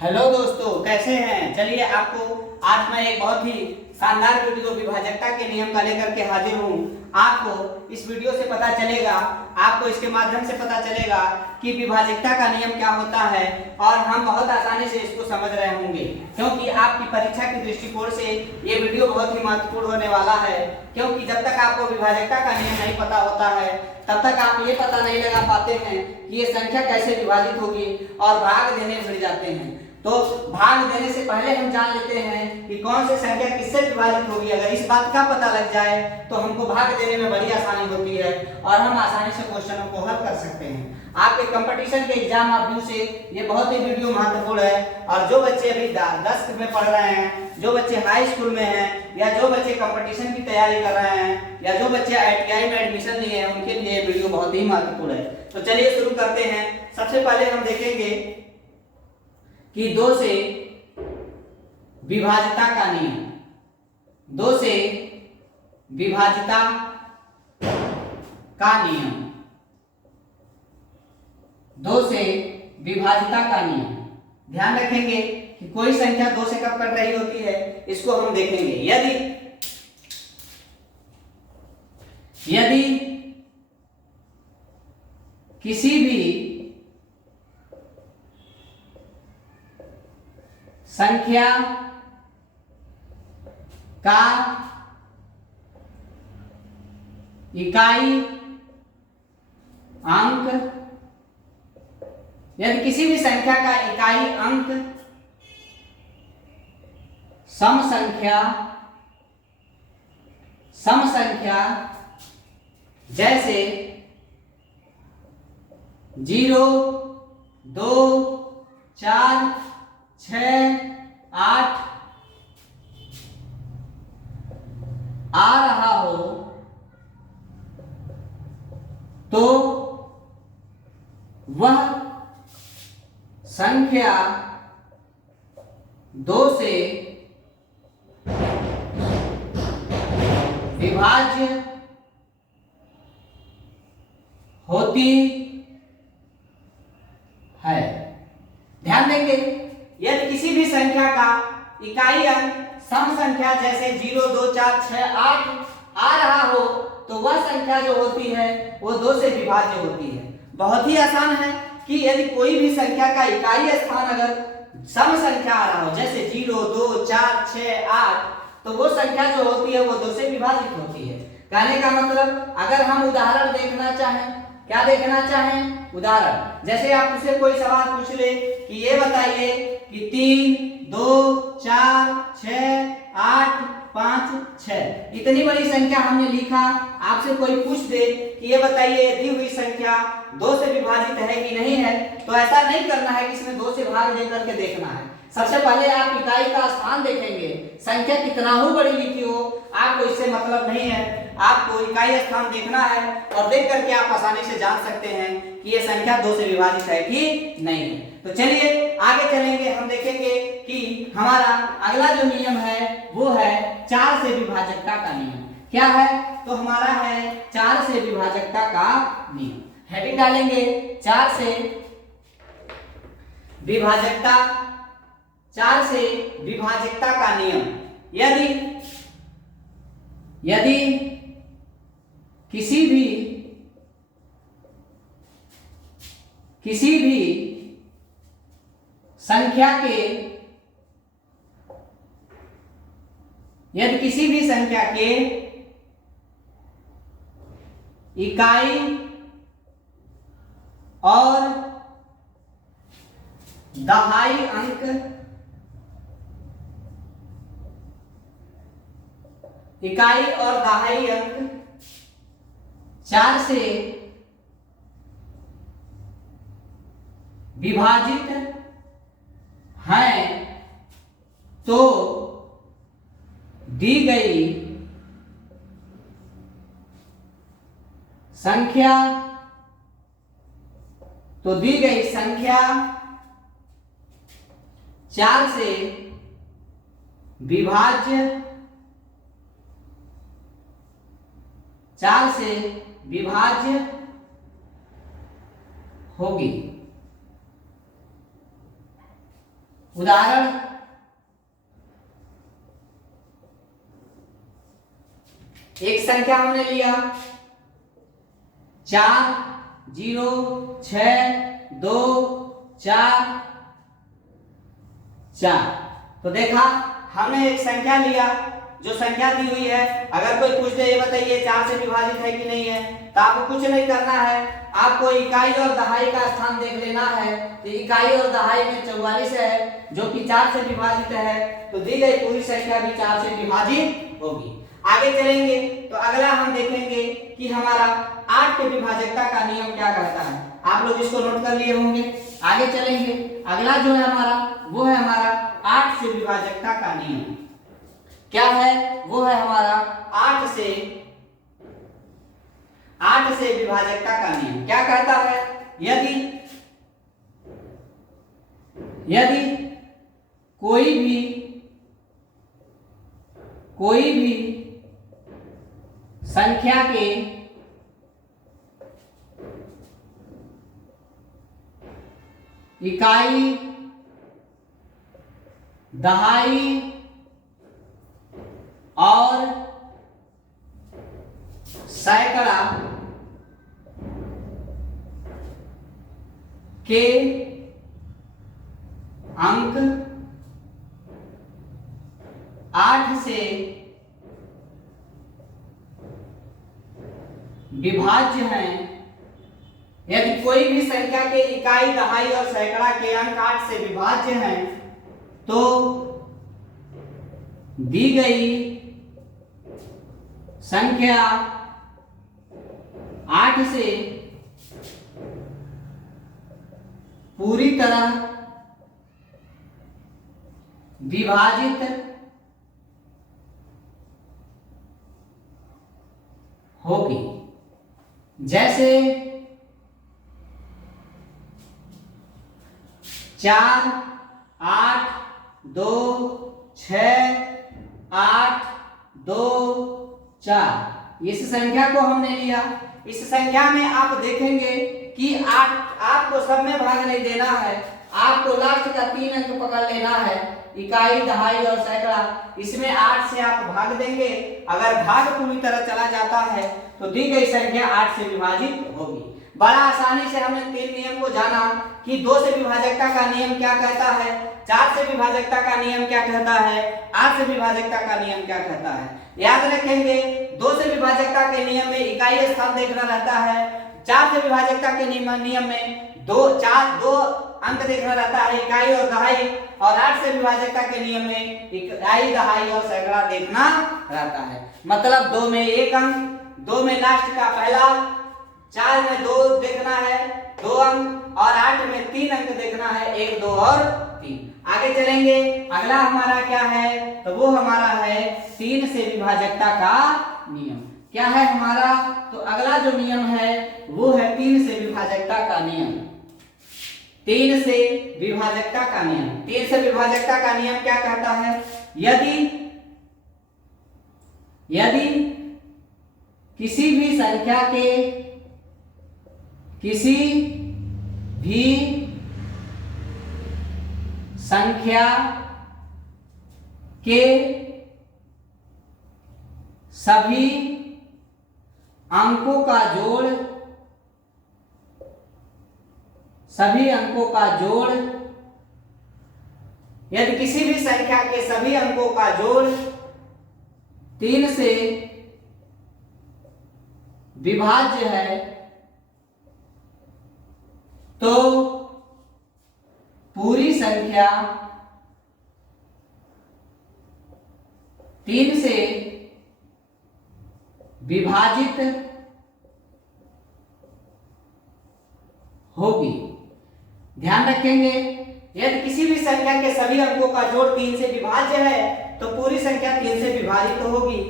Hello दोस्तों, कैसे हैं। चलिए आपको आज मैं एक बहुत ही शानदार वीडियो विभाजकता के नियम का लेकर के हाजिर हूँ। आपको इस वीडियो से पता चलेगा, आपको इसके माध्यम से पता चलेगा कि विभाजकता का नियम क्या होता है और हम बहुत आसानी से इसको समझ रहे होंगे, क्योंकि आपकी परीक्षा के दृष्टिकोण से ये वीडियो बहुत ही महत्वपूर्ण होने वाला है। क्योंकि जब तक आपको विभाजकता का नियम नहीं पता होता है तब तक आप ये पता नहीं लगा पाते हैं कि ये संख्या कैसे विभाजित होगी और भाग देने भिड़ जाते हैं। तो भाग देने से पहले हम जान लेते हैं कि कौन सी संख्या किससे विभाजित होगी। अगर इस बात का पता लग जाए तो हमको भाग देने में बड़ी आसानी होती है और हम आसानी से क्वेश्चनों को हल कर सकते हैं। आपके कंपटीशन के एग्जाम आप व्यू से ये बहुत ही वीडियो महत्वपूर्ण है। और जो बच्चे अभी 10 में पढ़ रहे हैं, जो बच्चे हाई स्कूल में हैं, या जो बच्चे कंपटीशन की तैयारी कर रहे हैं, या जो बच्चे ITI में एडमिशन लिए हैं, उनके लिए ये वीडियो बहुत ही महत्वपूर्ण है। तो चलिए शुरू करते हैं। सबसे पहले हम देखेंगे कि 2 से विभाजिता का नियम। 2 से विभाजिता का नियम। 2 से विभाजिता का नियम। ध्यान रखेंगे कि कोई संख्या 2 से कब कट रही होती है, इसको हम देखेंगे। यदि किसी भी संख्या का इकाई अंक, यदि किसी भी संख्या का इकाई अंक सम संख्या जैसे 0, 2, 4, 6, 8 आ रहा हो तो वह संख्या 2 से विभाज्य होती है। ध्यान देंगे, यदि किसी भी संख्या का इकाई अंक सम संख्या जैसे 0, 2, 4, 6, 8 आ रहा हो तो वह संख्या जो होती है वो 2 से विभाज्य होती है। बहुत ही आसान है कि यदि कोई भी संख्या का इकाई स्थान अगर सम संख्या आ रहा हो जैसे 0, 2, 4, 6, 8 तो वो संख्या जो होती है वो 2 से विभाजित होती है। कहने का मतलब अगर हम उदाहरण देखना चाहें, क्या देखना चाहें, उदाहरण। जैसे आप मुझसे कोई सवाल पूछ ले कि ये बताइए कि 3, 2, 4, 6, 8, 5, 6 इतनी बड़ी संख्या हमने लिखा। आपसे कोई पूछ दे कि ये बताइए दी हुई संख्या 2 से विभाजित है कि नहीं है, तो ऐसा नहीं करना है कि इसमें 2 से भाग दे करके देखना है। सबसे पहले आप इकाई का स्थान देखेंगे, संख्या कितना हो बड़ी लिखी हो आपको इससे मतलब नहीं है। आपको इकाई स्थान देखना है और देख करके आप आसानी से जान सकते हैं कि ये संख्या 2 से विभाजित है कि नहीं है। तो चलिए आगे चलेंगे, हम देखेंगे कि हमारा अगला जो नियम है वो है 4 से विभाजकता का नियम। क्या है? तो हमारा है 4 से विभाजकता का नियम। हेडिंग डालेंगे 4 से विभाजकता, 4 से विभाजकता का नियम। यदि किसी भी संख्या के इकाई और दहाई अंक 4 से विभाजित हैं तो दी गई संख्या 4 से विभाज्य 4 से विभाज्य होगी। उदाहरण एक संख्या हमने लिया 4 0 6 2 4 4। तो देखा हमने एक संख्या लिया, जो संख्या दी हुई है, अगर कोई पूछ दे ये बताइए 4 से विभाजित है कि नहीं है, तो आपको कुछ नहीं करना है, आपको इकाई और दहाई का स्थान देख लेना है। तो इकाई और दहाई में 44 है जो कि 4 से विभाजित है, तो दी गई पूरी संख्या भी 4 से विभाजित होगी। आगे चलेंगे तो अगला हम देखेंगे कि हमारा 8 के विभाजकता का नियम क्या कहता है। आप लोग इसको नोट कर लिए होंगे। आगे चलेंगे, अगला जो है हमारा वो है हमारा 8 से विभाजकता का नियम। क्या है? वो है हमारा 8 से विभाजकता का नियम। क्या कहता है? यदि कोई भी संख्या के इकाई, दहाई और सैकड़ा के अंक 8 से विभाज्य हैं। यदि कोई भी संख्या के इकाई, दहाई और सैकड़ा के अंक 8 से विभाज्य हैं तो दी गई संख्या 8 से पूरी तरह विभाजित होगी। जैसे 4 8 2 6 8 2 4 इस संख्या को हमने लिया। इस संख्या में आप देखेंगे कि आपको सब में भाग नहीं देना है, आपको लास्ट का 3 अंक पकड़ लेना है, इकाई, दहाई और सैकड़ा। इसमें 8 से आप भाग देंगे। अगर भाग पूरी तरह चला जाता है तो दी गई संख्या 8 से विभाजित होगी। बड़ा आसानी से हमने 3 नियम को जाना कि 2 से विभाजकता का नियम क्या कहता है, 4 से विभाजकता का नियम क्या कहता है, 8 से विभाजकता का नियम क्या कहता है। याद रखेंगे 2 से विभाजकता के नियम में इकाई स्थान देखना रहता है, 4 से विभाजकता के नियम में 2 अंक देखना रहता है, इकाई और दहाई, और 8 से विभाजकता के नियम में इकाई, दहाई और सैकड़ा देखना रहता है। मतलब 2 में 1 अंक, 2 में लास्ट का पहला, 4 में 2 देखना है 2 अंक, और 8 में 3 अंक देखना है 1 2 और 3। आगे चलेंगे, अगला हमारा क्या है? तो वो हमारा है 3 से विभाजकता का नियम। क्या है हमारा? तो अगला जो नियम है वो है 3 से विभाजकता का नियम। 3 से विभाजकता का नियम। 3 से विभाजकता का नियम क्या कहता है? यदि किसी भी संख्या के सभी अंकों का जोड़ यदि किसी भी संख्या के सभी अंकों का जोड़ 3 से विभाज्य है तो पूरी संख्या 3 से विभाजित होगी। ध्यान रखेंगे, यदि किसी भी संख्या के सभी अंकों का जोड़ 3 से विभाज्य है तो पूरी संख्या 3 से विभाजित होगी।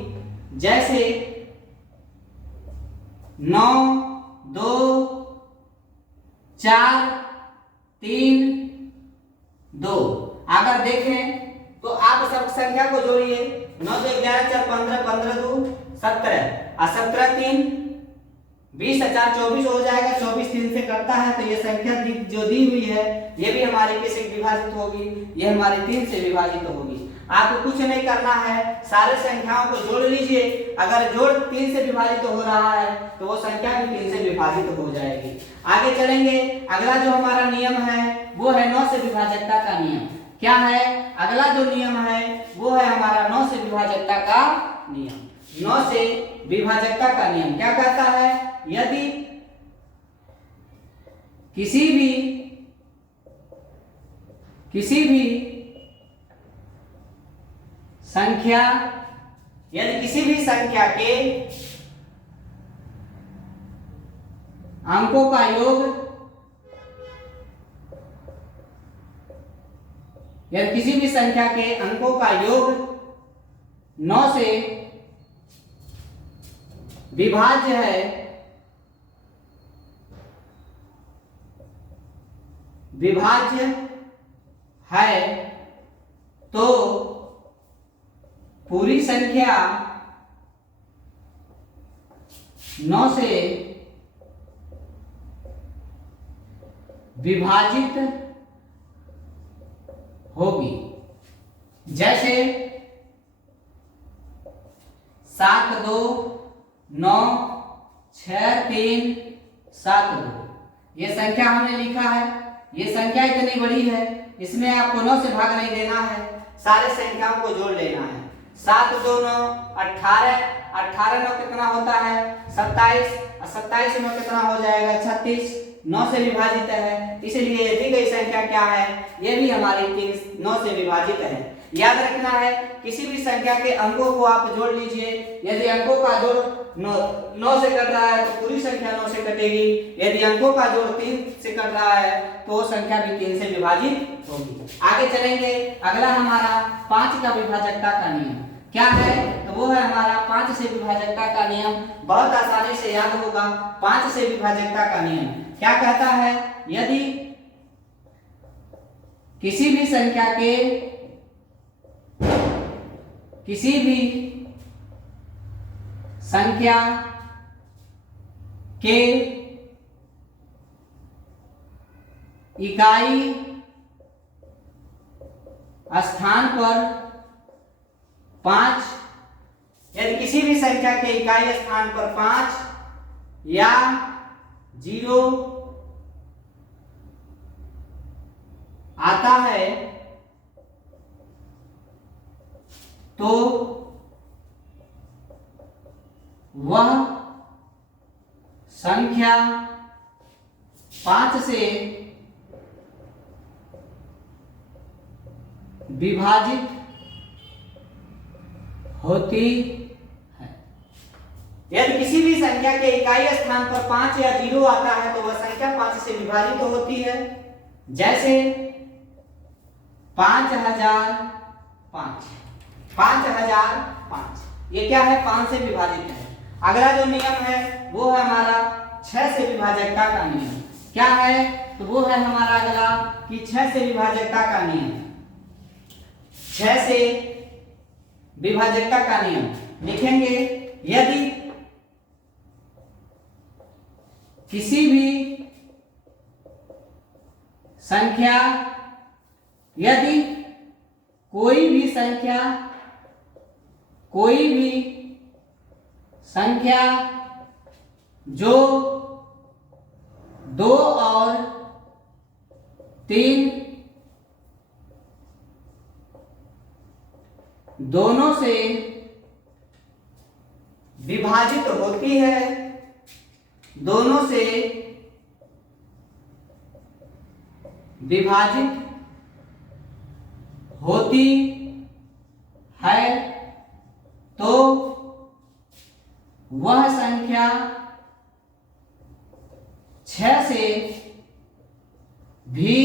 जैसे 9 2 4 3 2। अगर देखें तो आप सब संख्या को जोड़िए, 9 2 11 4 15 15 2 17 और 17 3 20 और 4 24 हो जाएगा, 24 3 से कटता है तो ये संख्या जो दी हुई है ये भी हमारी किससे विभाजित होगी, ये हमारी 3 से विभाजित होगी। आपको कुछ नहीं करना है, सारे संख्याओं को जोड़ लीजिए, अगर जोड़ 3 से विभाजित हो रहा है तो वो संख्या भी 3 से विभाजित हो जाएगी। आगे चलेंगे, अगला जो हमारा नियम है वो है 9 से विभाजकता का नियम। क्या है अगला जो नियम है वो है हमारा 9 से विभाजकता का नियम। 9 से विभाजकता का नियम क्या कहता है, यदि किसी भी संख्या के अंकों का योग, यदि किसी भी संख्या के अंकों का योग 9 से विभाज्य है तो पूरी संख्या 9 से विभाजित होगी। जैसे 7 2 9 6 3 7 2, ये संख्या हमने लिखा है। ये संख्या इतनी बड़ी है, इसमें आपको 9 से भाग नहीं देना है, सारे संख्याओं को जोड़ लेना है। 7 2 9 18, 18 9 कितना होता है 27, और 27 9 कितना हो जाएगा 36, 9 से विभाजित है, इसलिए ये दी गई संख्या क्या है, ये भी हमारी 9 से विभाजित है। याद रखना है, किसी भी संख्या के अंकों को आप जोड़ लीजिए, यदि अंकों का जोड़ 9 से कट रहा है तो पूरी संख्या 9 से कटेगी, यदि अंकों का जोड़ 3 से कट रहा है तो वो संख्या भी 3 से विभाजित होगी। आगे चलेंगे, अगला हमारा 5 का विभाजकता का नियम क्या है, तो वो है हमारा 5 से विभाजकता का नियम। बहुत आसानी से याद होगा, 5 से विभाजकता का नियम क्या कहता है, यदि किसी भी संख्या के इकाई स्थान पर 5, यदि किसी भी संख्या के इकाई स्थान पर 5 या 0 आता है तो वह संख्या 5 से विभाजित होती है। यदि किसी भी संख्या के इकाई स्थान पर 5 या 0 आता है तो वह संख्या 5 से विभाजित होती है। जैसे 5005, ये क्या है 5 से विभाजित है। अगला जो नियम है वो है हमारा 6 से विभाजकता का नियम। क्या है, तो वो है हमारा अगला कि 6 से विभाजकता का नियम। 6 से विभाजकता का नियम लिखेंगे, यदि किसी भी संख्या, यदि कोई भी संख्या जो 2 और 3 दोनों से विभाजित होती है, दोनों से विभाजित होती है तो वह संख्या 6 से भी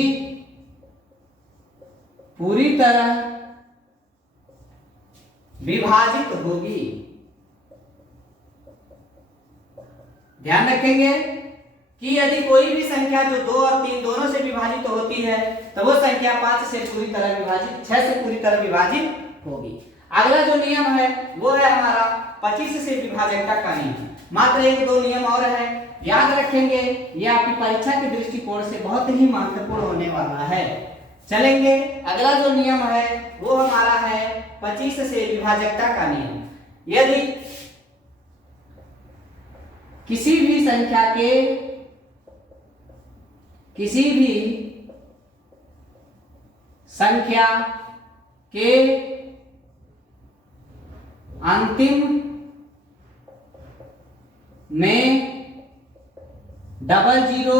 पूरी तरह विभाजित होगी। ध्यान रखेंगे कि यदि कोई भी संख्या जो 2 और 3 दोनों से विभाजित होती है तो वो संख्या 5 से पूरी तरह विभाजित, 6 से पूरी तरह विभाजित होगी। अगला जो नियम है वो है हमारा 25 से विभाजकता का नियम। मात्र 1-2 नियम और है, याद रखेंगे। ये आपकी परीक्षा के दृष्टिकोण से बहुत ही महत्वपूर्ण होने वाला है। चलेंगे, अगला जो नियम है वो हमारा है 25 से विभाजकता का नियम। यदि किसी भी संख्या के अंतिम में 00,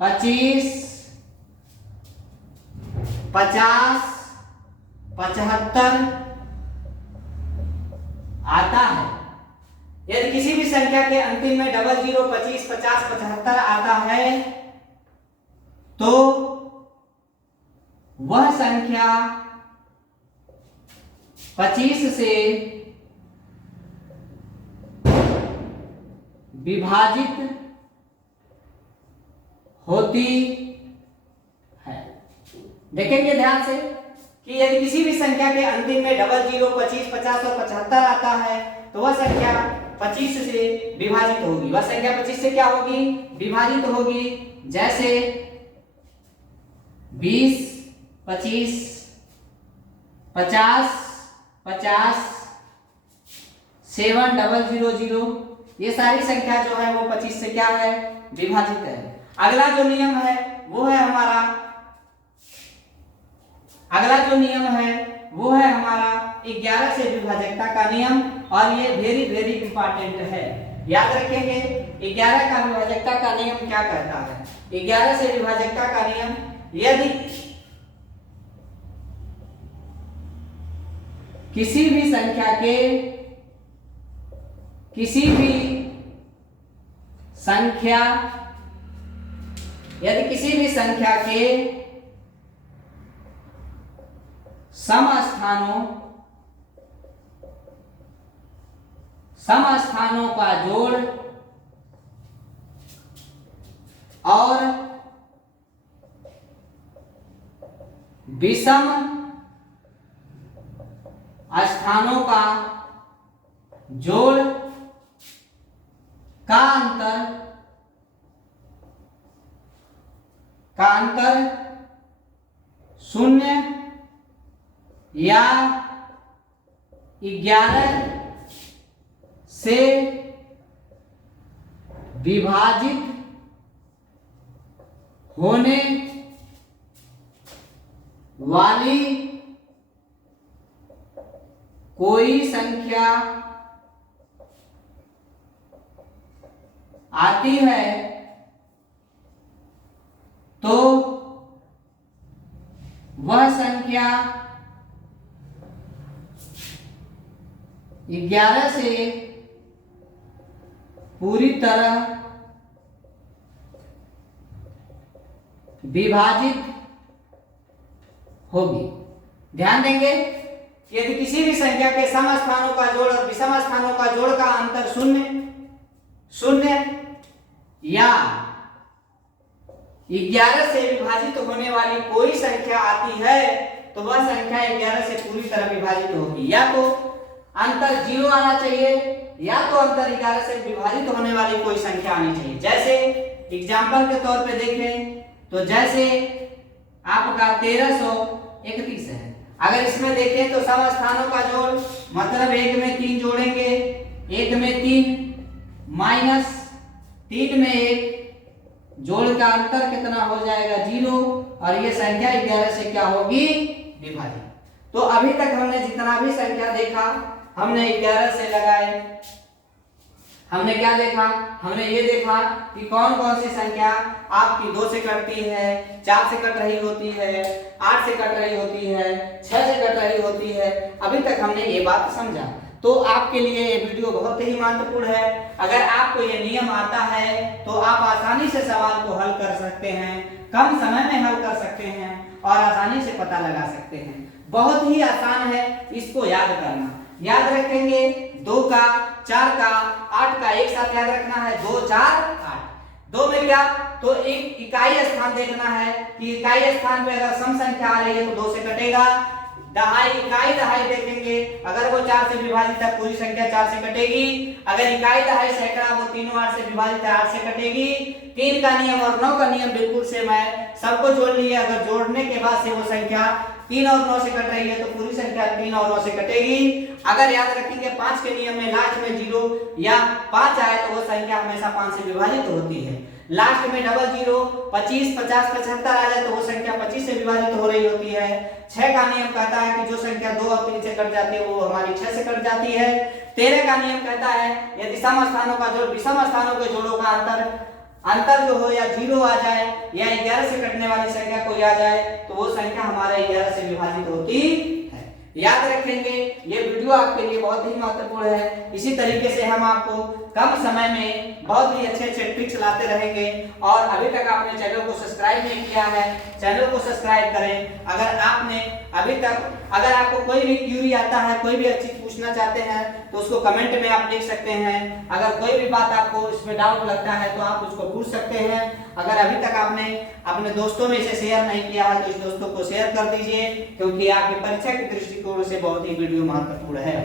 25, 50, 75 आता है। यदि किसी भी संख्या के अंतिम में 00, 25, 50, 75 आता है तो वह संख्या 25 से विभाजित होती है। देखेंगे ध्यान से कि यदि किसी भी संख्या के अंतिम में 00, 25, 50 और 75 आता है तो वह संख्या 25 से विभाजित होगी। वह संख्या 25 से क्या होगी? विभाजित होगी। जैसे 20, 25, 50, 50, 7000, ये सारी संख्या जो है वो 25 से क्या है? विभाजित है। अगला जो नियम है वो है हमारा 11 से विभाजकता का नियम, और ये वेरी वेरी इंपॉर्टेंट है, याद रखेंगे। 11 का विभाजकता का नियम क्या कहता है? 11 से विभाजकता का नियम, यदि किसी भी संख्या के समस्थानों का जोड़ और विषम स्थानों का जोड़ का अंतर 0 या 11 से विभाजित होने वाली कोई संख्या आती है तो वह संख्या 11 से पूरी तरह विभाजित होगी। ध्यान देंगे, यदि किसी भी संख्या के सम स्थानों का जोड़ और विषम स्थानों का जोड़ का अंतर 0 या 11 से विभाजित होने वाली कोई संख्या आती है तो वह संख्या 11 से पूरी तरह विभाजित होगी। या तो अंतर 0 आना चाहिए या तो अंतर 11 से विभाजित होने वाली कोई संख्या आनी चाहिए। जैसे एग्जाम्पल के तौर पे देखें तो जैसे आपका 1331 है, अगर इसमें देखें तो सम स्थानों का जोड़ मतलब 1 में 3 जोड़ेंगे, 1 में 3 माइनस 3 में 1, जोड़ का अंतर कितना हो जाएगा? 0, और ये संख्या 11 से क्या होगी? विभाजित। तो अभी तक हमने जितना भी संख्या देखा हमने 11 से लगाए। हमने क्या देखा? हमने ये देखा कि कौन कौन सी संख्या आपकी 2 से कटती है, 4 से कट रही होती है, 8 से कट रही होती है, 6 से कट रही होती है। अभी तक हमने ये बात समझा। तो आपके लिए ये वीडियो बहुत ही महत्वपूर्ण है। अगर आपको ये नियम आता है तो आप आसानी से सवाल को हल कर सकते हैं, कम समय में हल कर सकते हैं और आसानी से पता लगा सकते हैं। बहुत ही आसान है इसको याद करना। याद रखेंगे 2 का, 4 का, 8 का एक साथ याद रखना है। 2, 4, 8। 2 में क्या? तो एक इकाई स्थान देखना है कि इकाई स्थान पे अगर सम संख्या आ रही है तो 2 से कटेगा। दहाई, इकाई दहाई देखेंगे, अगर वो 4 से विभाजित है पूरी संख्या 4 से कटेगी। अगर इकाई दहाई सैकड़ा वो तीनों 8 से विभाजित है 8 से कटेगी। 3 का नियम और 9 का नियम बिल्कुल सेम है, सबको जोड़ लिए, अगर जोड़ने के बाद से वो संख्या 3 और 9 से कट रही है तो पूरी संख्या 3 और 9 से कटेगी। अगर याद रखेंगे 5 के नियम में लास्ट में 0 या 5 आए तो वो संख्या हमेशा 5 से विभाजित होती है। लास्ट में डबल 0, 25, 50, 75 आ जाए तो वो संख्या 25 से विभाजित हो रही होती है। 6 का नियम कहता है कि जो संख्या 2 और 3 से कट जाती है वो हमारी 6 से कट जाती है। 13 का नियम कहता है यदि सम स्थानों का जोड़ विषम स्थानों के जोड़ों का अंतर जो हो या 0 आ जाए या 11 से कटने वाली संख्या कोई आ जाए तो वो संख्या हमारे 11 से विभाजित होती है। याद रखेंगे, ये वीडियो आपके लिए बहुत ही महत्वपूर्ण है। इसी तरीके से हम आपको कम समय में बहुत ही अच्छे अच्छे ट्रिक्स लाते रहेंगे। और अभी तक आपने चैनल को सब्सक्राइब नहीं किया है, चैनल को सब्सक्राइब करें। अगर आपने अभी तक, अगर आपको कोई भी क्यूरी आता है, कोई भी चीज पूछना चाहते हैं तो उसको कमेंट में आप लिख सकते हैं। अगर कोई भी बात आपको इसमें डाउट लगता है तो आप उसको पूछ सकते हैं। अगर अभी तक आपने अपने दोस्तों में इसे शेयर नहीं किया है तो इस दोस्तों को शेयर कर दीजिए, क्योंकि आपकी परीक्षा की दृष्टिकोण से बहुत ही वीडियो महत्वपूर्ण है।